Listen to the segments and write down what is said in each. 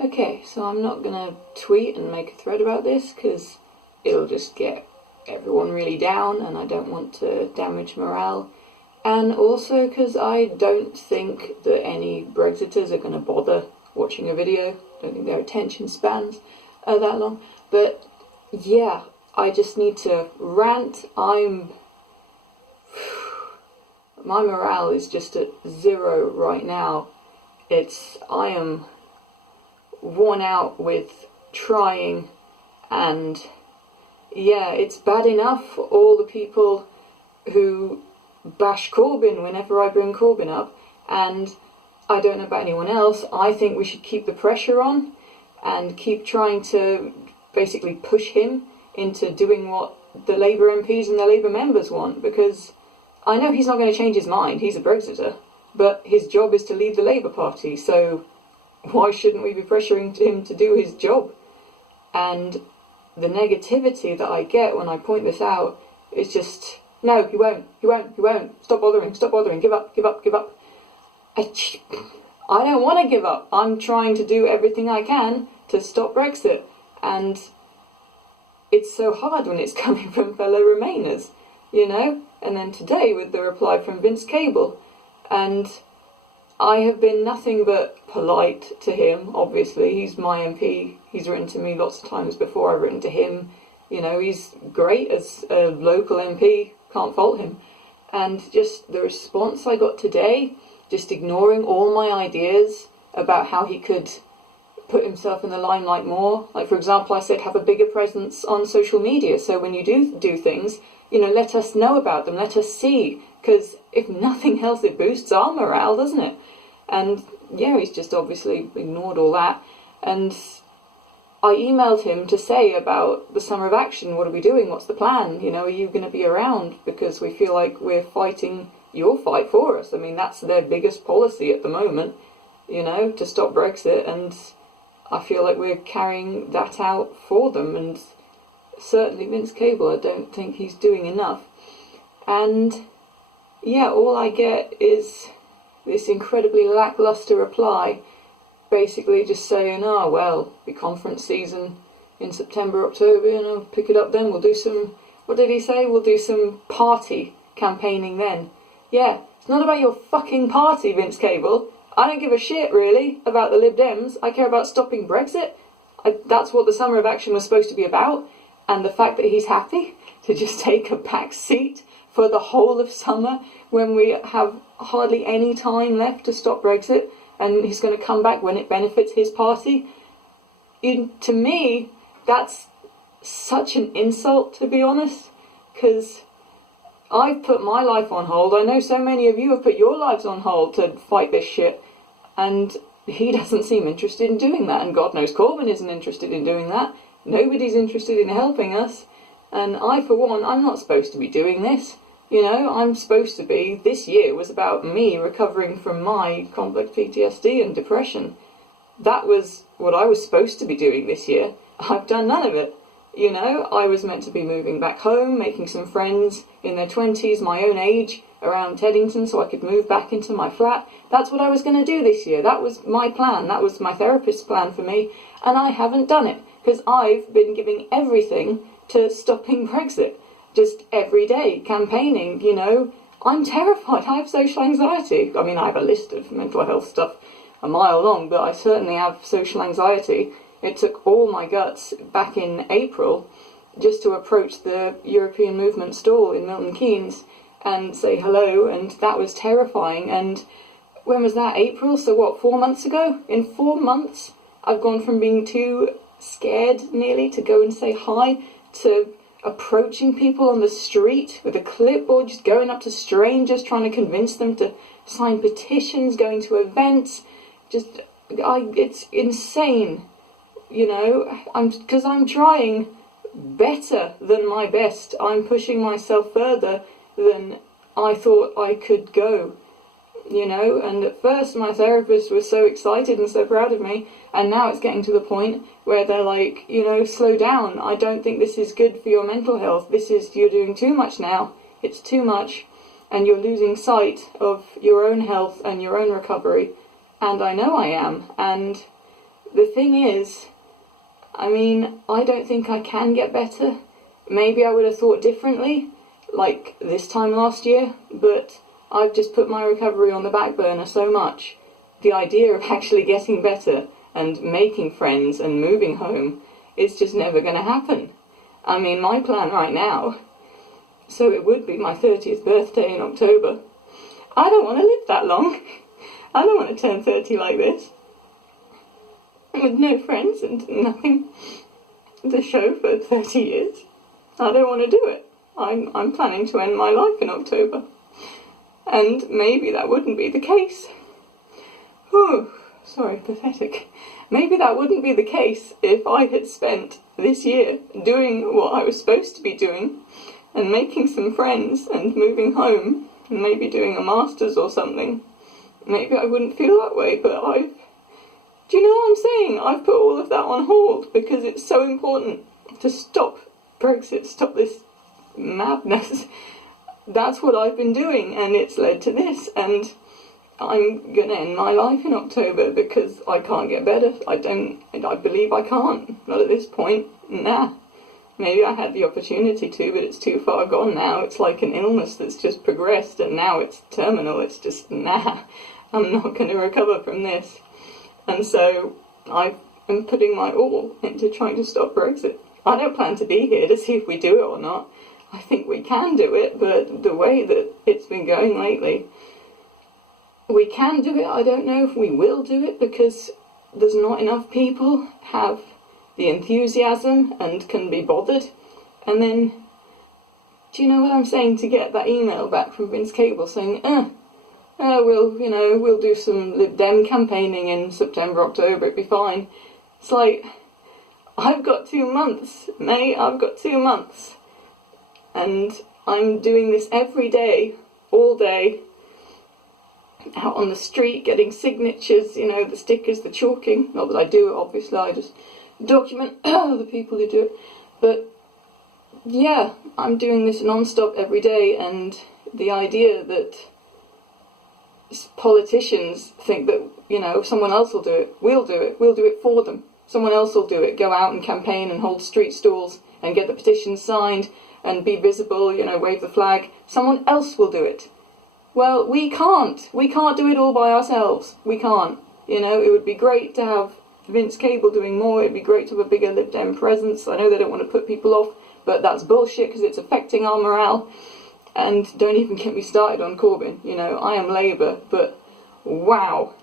Okay, so I'm not gonna tweet and make a thread about this because it'll just get everyone really down and I don't want to damage morale. And also because I don't think that any Brexiters are going to bother watching a video. I don't think their attention spans are that long. But yeah, I just need to rant. My morale is just at zero right now. I am worn out with trying, and yeah, it's bad enough for all the people who bash Corbyn whenever I bring Corbyn up, and I don't know about anyone else. I think we should keep the pressure on and keep trying to basically push him into doing what the Labour MPs and the Labour members want, because I know he's not going to change his mind, he's a Brexiter, but his job is to lead the Labour Party, so why shouldn't we be pressuring him to do his job? And the negativity that I get when I point this out is just, no, he won't, stop bothering, give up. I don't want to give up. I'm trying to do everything I can to stop Brexit, and it's so hard when it's coming from fellow Remainers, you know? And then today with the reply from Vince Cable, and I have been nothing but polite to him, obviously. He's my MP. He's written to me lots of times before I've written to him. You know, he's great as a local MP. Can't fault him. And just the response I got today, just ignoring all my ideas about how he could put himself in the limelight more. Like, for example, I said have a bigger presence on social media. So when you do things, you know, let us know about them. Let us see. Because if nothing else, it boosts our morale, doesn't it? And yeah, he's just obviously ignored all that. And I emailed him to say about the Summer of Action, what are we doing? What's the plan? You know, are you going to be around? Because we feel like we're fighting your fight for us. I mean, that's their biggest policy at the moment, you know, to stop Brexit. And I feel like we're carrying that out for them. And certainly Vince Cable, I don't think he's doing enough. And yeah, all I get is this incredibly lackluster reply, basically just saying, oh, well, the conference season in September, October, and I'll pick it up then. We'll do some, what did he say? We'll do some party campaigning then. Yeah, it's not about your fucking party, Vince Cable. I don't give a shit, really, about the Lib Dems. I care about stopping Brexit. That's what the Summer of Action was supposed to be about. And the fact that he's happy to just take a back seat for the whole of summer when we have hardly any time left to stop Brexit, and he's going to come back when it benefits his party. To me, that's such an insult, to be honest, because I've put my life on hold. I know so many of you have put your lives on hold to fight this shit, and he doesn't seem interested in doing that, and God knows Corbyn isn't interested in doing that. Nobody's interested in helping us, and I, for one, I'm not supposed to be doing this. You know, I'm supposed to be, this year was about me recovering from my complex PTSD and depression. That was what I was supposed to be doing this year. I've done none of it. You know, I was meant to be moving back home, making some friends in their 20s, my own age, around Teddington, so I could move back into my flat. That's what I was going to do this year. That was my plan. That was my therapist's plan for me. And I haven't done it, because I've been giving everything to stopping Brexit. Just every day, campaigning, you know. I'm terrified. I have social anxiety. I mean, I have a list of mental health stuff a mile long, but I certainly have social anxiety. It took all my guts back in April just to approach the European Movement stall in Milton Keynes and say hello, and that was terrifying. And when was that? April? So what, 4 months ago? In 4 months, I've gone from being too scared nearly to go and say hi to approaching people on the street with a clipboard, just going up to strangers, trying to convince them to sign petitions, going to events. It's insane, you know. Because I'm trying better than my best. I'm pushing myself further than I thought I could go, you know. And at first my therapist was so excited and so proud of me, and now it's getting to the point where they're like, you know, slow down. I don't think this is good for your mental health. You're doing too much now. It's too much, and you're losing sight of your own health and your own recovery. And I know I am. And the thing is, I mean, I don't think I can get better. Maybe I would have thought differently, like this time last year, but I've just put my recovery on the back burner so much. The idea of actually getting better and making friends and moving home, it's just never going to happen. I mean, my plan right now, so it would be my 30th birthday in October. I don't want to live that long. I don't want to turn 30 like this, with no friends and nothing to show for 30 years. I don't want to do it. I'm planning to end my life in October. And maybe that wouldn't be the case. Whew, sorry, pathetic. Maybe that wouldn't be the case if I had spent this year doing what I was supposed to be doing and making some friends and moving home and maybe doing a master's or something. Maybe I wouldn't feel that way, but do you know what I'm saying? I've put all of that on hold because it's so important to stop Brexit, stop this madness. That's what I've been doing, and it's led to this, and I'm gonna end my life in October because I can't get better. I believe I can't. Not at this point. Nah. Maybe I had the opportunity to, but it's too far gone now. It's like an illness that's just progressed, and now it's terminal. It's just, nah. I'm not gonna recover from this. And so I am putting my all into trying to stop Brexit. I don't plan to be here to see if we do it or not. I think we can do it, but the way that it's been going lately, we can do it. I don't know if we will do it because there's not enough people have the enthusiasm and can be bothered. And then, do you know what I'm saying? To get that email back from Vince Cable saying, we'll do some Lib Dem campaigning in September, October, it'd be fine. It's like, I've got 2 months, mate, I've got 2 months. And I'm doing this every day, all day, out on the street, getting signatures, the stickers, the chalking. Not that I do it, obviously, I just document the people who do it. But, yeah, I'm doing this non-stop every day, and the idea that politicians think that, someone else will do it, we'll do it for them. Someone else will do it, go out and campaign and hold street stalls and get the petitions signed and be visible, wave the flag. Someone else will do it. Well, we can't. We can't do it all by ourselves. We can't. It would be great to have Vince Cable doing more. It'd be great to have a bigger Lib Dem presence. I know they don't want to put people off, but that's bullshit because it's affecting our morale. And don't even get me started on Corbyn. I am Labour, but wow.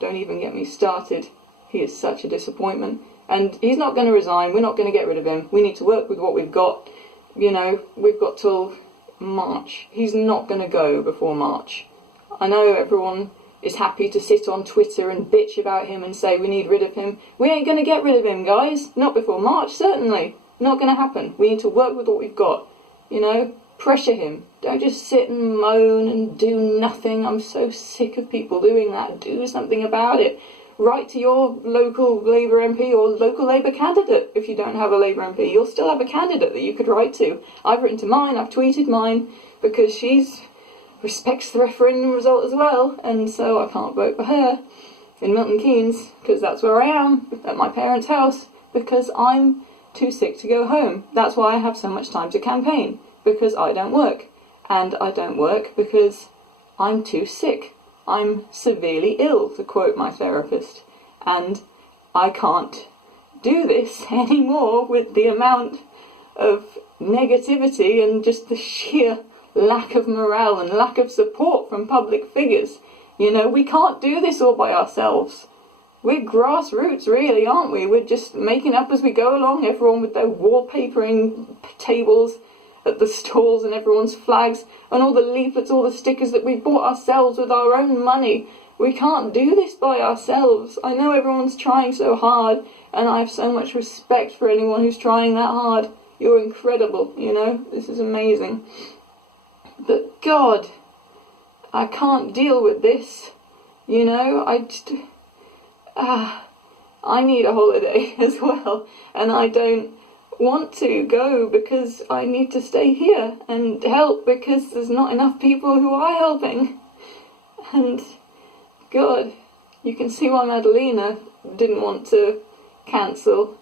Don't even get me started. He is such a disappointment. And he's not going to resign. We're not going to get rid of him. We need to work with what we've got. We've got till March. He's not going to go before March. I know everyone is happy to sit on Twitter and bitch about him and say we need rid of him. We ain't going to get rid of him, guys. Not before March, certainly. Not going to happen. We need to work with what we've got. Pressure him. Don't just sit and moan and do nothing. I'm so sick of people doing that. Do something about it. Write to your local Labour MP or local Labour candidate. If you don't have a Labour MP, you'll still have a candidate that you could write to. I've written to mine, I've tweeted mine, because she respects the referendum result as well, and so I can't vote for her in Milton Keynes, because that's where I am, at my parents' house, because I'm too sick to go home. That's why I have so much time to campaign, because I don't work. And I don't work because I'm too sick. I'm severely ill, to quote my therapist, and I can't do this anymore with the amount of negativity and just the sheer lack of morale and lack of support from public figures. We can't do this all by ourselves. We're grassroots, really, aren't we? We're just making up as we go along, everyone with their wallpapering tables at the stalls and everyone's flags and all the leaflets, all the stickers that we bought ourselves with our own money. We can't do this by ourselves. I know everyone's trying so hard, and I have so much respect for anyone who's trying that hard. You're incredible, this is amazing. But God, I can't deal with this, I need a holiday as well, and I don't want to go because I need to stay here and help because there's not enough people who are helping. And God, you can see why Madalena didn't want to cancel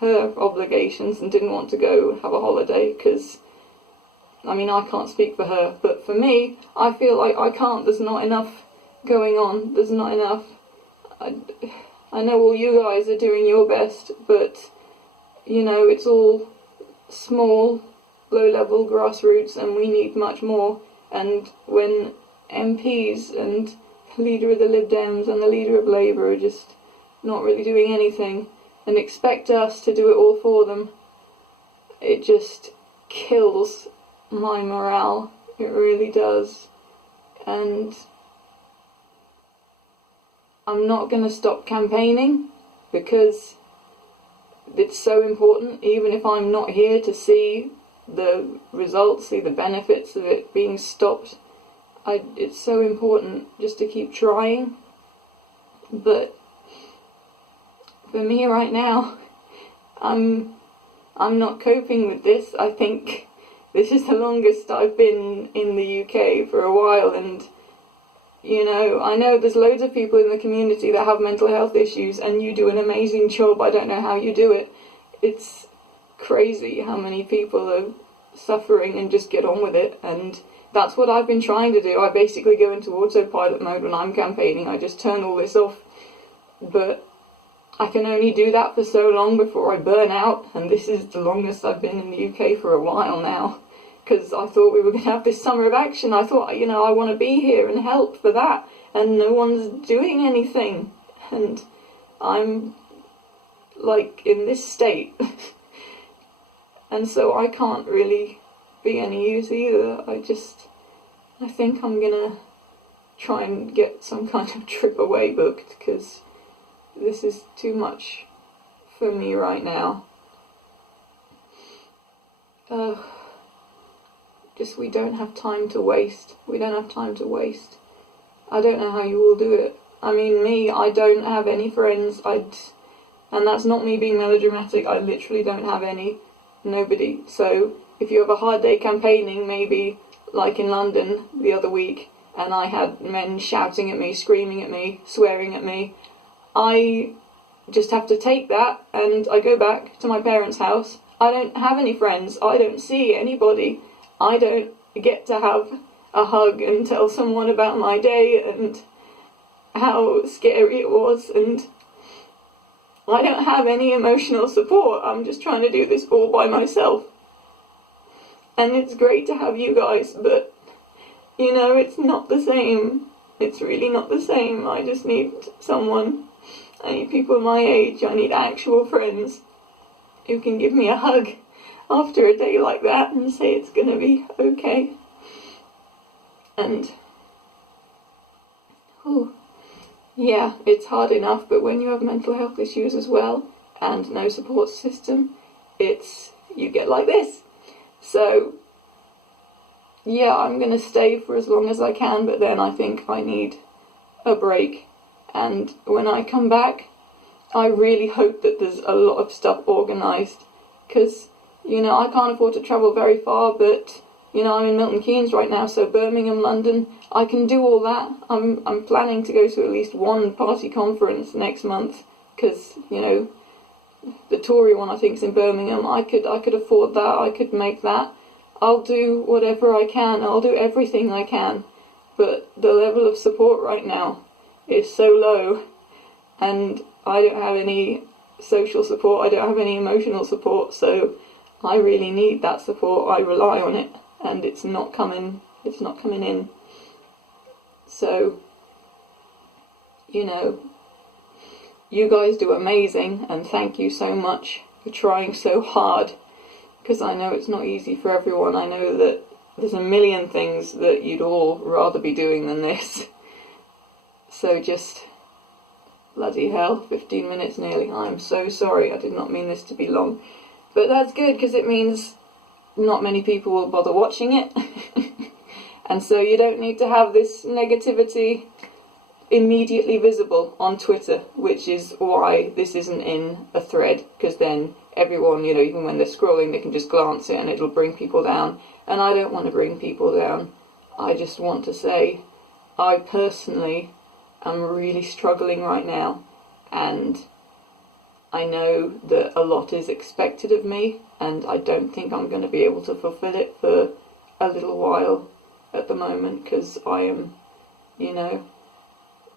her obligations and didn't want to go have a holiday because, I mean, I can't speak for her, but for me, I feel like I can't. There's not enough going on. There's not enough. I know all you guys are doing your best, but, you know, it's all small, low-level grassroots, and we need much more. And when MPs and the leader of the Lib Dems and the leader of Labour are just not really doing anything and expect us to do it all for them, it just kills my morale. It really does. And I'm not going to stop campaigning because it's so important, even if I'm not here to see the results, see the benefits of it being stopped. It's so important just to keep trying. But for me right now, I'm not coping with this. I think this is the longest I've been in the UK for a while, and you know, I know there's loads of people in the community that have mental health issues, and you do an amazing job. I don't know how you do it. It's crazy how many people are suffering and just get on with it, and that's what I've been trying to do. I basically go into autopilot mode when I'm campaigning. I just turn all this off, but I can only do that for so long before I burn out, and this is the longest I've been in the UK for a while now, because I thought we were going to have this summer of action. I thought, you know, I want to be here and help for that, and no one's doing anything, and I'm like in this state and so I can't really be any use either. I think I'm gonna try and get some kind of trip away booked, because this is too much for me right now. Just we don't have time to waste. We don't have time to waste. I don't know how you all do it. I mean, me, I don't have any friends. And that's not me being melodramatic. I literally don't have any. Nobody. So if you have a hard day campaigning, maybe like in London the other week, and I had men shouting at me, screaming at me, swearing at me, I just have to take that and I go back to my parents' house. I don't have any friends. I don't see anybody. I don't get to have a hug and tell someone about my day and how scary it was, and I don't have any emotional support. I'm just trying to do this all by myself. And it's great to have you guys, but, you know, it's not the same. It's really not the same. I just need someone. I need people my age. I need actual friends who can give me a hug after a day like that and say it's going to be okay. And, yeah, it's hard enough, but when you have mental health issues as well and no support system, you get like this. So, yeah, I'm going to stay for as long as I can, but then I think I need a break. And when I come back, I really hope that there's a lot of stuff organised, because, you know, I can't afford to travel very far, but, you know, I'm in Milton Keynes right now, so Birmingham, London, I can do all that. I'm planning to go to at least one party conference next month, because, you know, the Tory one I think is in Birmingham. I could afford that. I could make that. I'll do whatever I can. I'll do everything I can. But the level of support right now is so low, and I don't have any social support. I don't have any emotional support. So I really need that support. I rely on it, and it's not coming. It's not coming in. So, you know, you guys do amazing, and thank you so much for trying so hard, because I know it's not easy for everyone. I know that there's a million things that you'd all rather be doing than this. So just, bloody hell, 15 minutes nearly. I'm so sorry, I did not mean this to be long. But that's good, because it means not many people will bother watching it. And so you don't need to have this negativity immediately visible on Twitter, which is why this isn't in a thread, because then everyone, you know, even when they're scrolling, they can just glance it and it'll bring people down. And I don't want to bring people down. I just want to say I personally am really struggling right now, and I know that a lot is expected of me, and I don't think I'm going to be able to fulfill it for a little while at the moment, because I am, you know,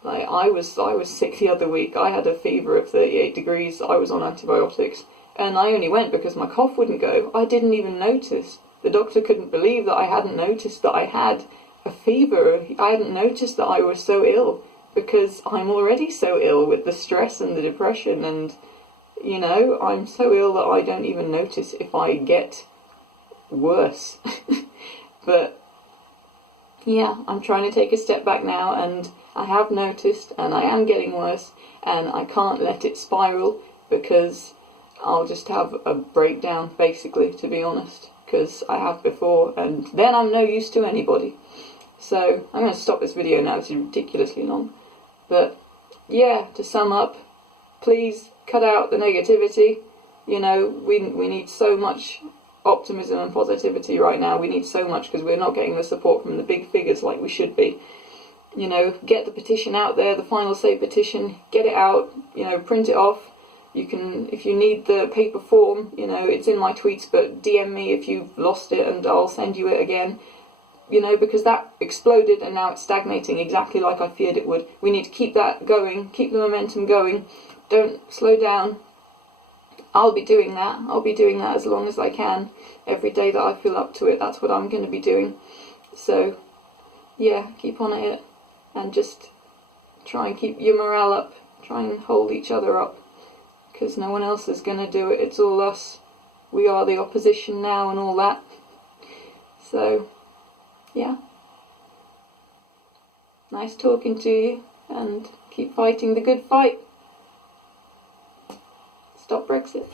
like I was sick the other week. I had a fever of 38 degrees. I was on antibiotics, and I only went because my cough wouldn't go. I didn't even notice. The doctor couldn't believe that I hadn't noticed that I had a fever. I hadn't noticed that I was so ill, because I'm already so ill with the stress and the depression, and you know, I'm so ill that I don't even notice if I get worse. But yeah, I'm trying to take a step back now, and I have noticed, and I am getting worse, and I can't let it spiral, because I'll just have a breakdown, basically, to be honest, because I have before, and then I'm no use to anybody. So I'm going to stop this video now. This is ridiculously long. But yeah, to sum up, please cut out the negativity. You know, we need so much optimism and positivity right now. We need so much, because we're not getting the support from the big figures like we should be. You know, get the petition out there, the Final Say petition, get it out, you know, print it off. You can, if you need the paper form, you know, it's in my tweets, but DM me if you've lost it and I'll send you it again. You know, because that exploded and now it's stagnating exactly like I feared it would. We need to keep that going, keep the momentum going. Don't slow down. I'll be doing that. I'll be doing that as long as I can. Every day that I feel up to it, that's what I'm going to be doing. So, yeah, keep on at it. And just try and keep your morale up. Try and hold each other up. Because no one else is going to do it. It's all us. We are the opposition now and all that. So, yeah. Nice talking to you. And keep fighting the good fight. Stop Brexit.